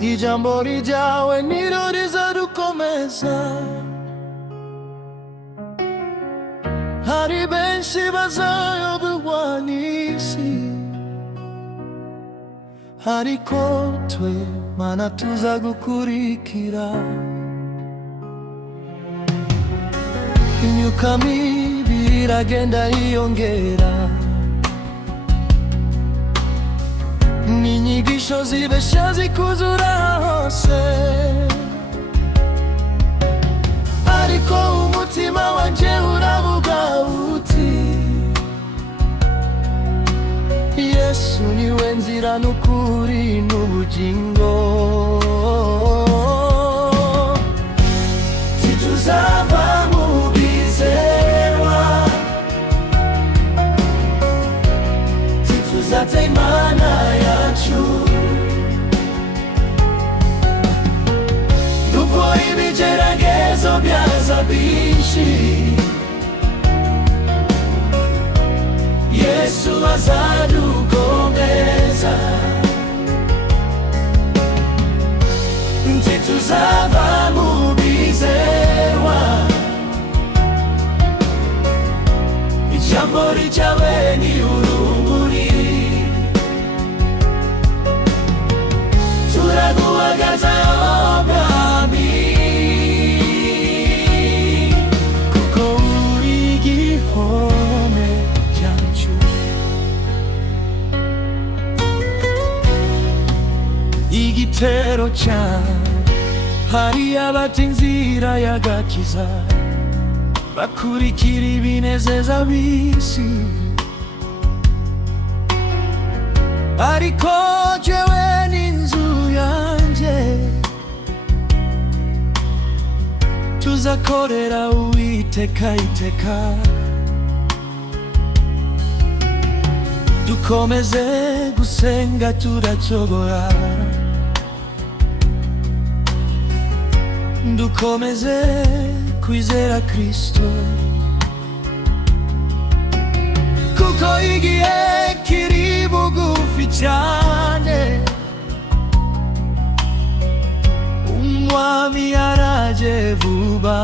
ijambo ryawe niryo rizadukomeza. Hari benshi bazayoberwa n'isi, ariko twe Mana tuzagukurikira. Imyuka mibi iragenda yiyongera, n'inyigisho zibeshya zikuzura hose, ariko umutima wanjye uravuga uti Yesu niwe nzira n'ukuri n'ubugingo. Tituzava mu bizerwa, tituzata Imana yacu, nubwo ibigeragezo byaza byinshi, Yesu azadukomeza. Tituzava mu bizerwa, ijambo ryawe ni urumuri, turaguhagaze Mwami, kuko uri igihome cyacu. Igitero cyawe hari abata inzira y'agakiza, bakurikira ibinezeza b'isi, ariko jyewe n'inzu yanjye tuzakorera Uwiteka iteka. Dukomeze gusenga turacogora, dukomeze kwizera Kristo, kuko igihe kiri bugufi cyane, Umwami araje vuba.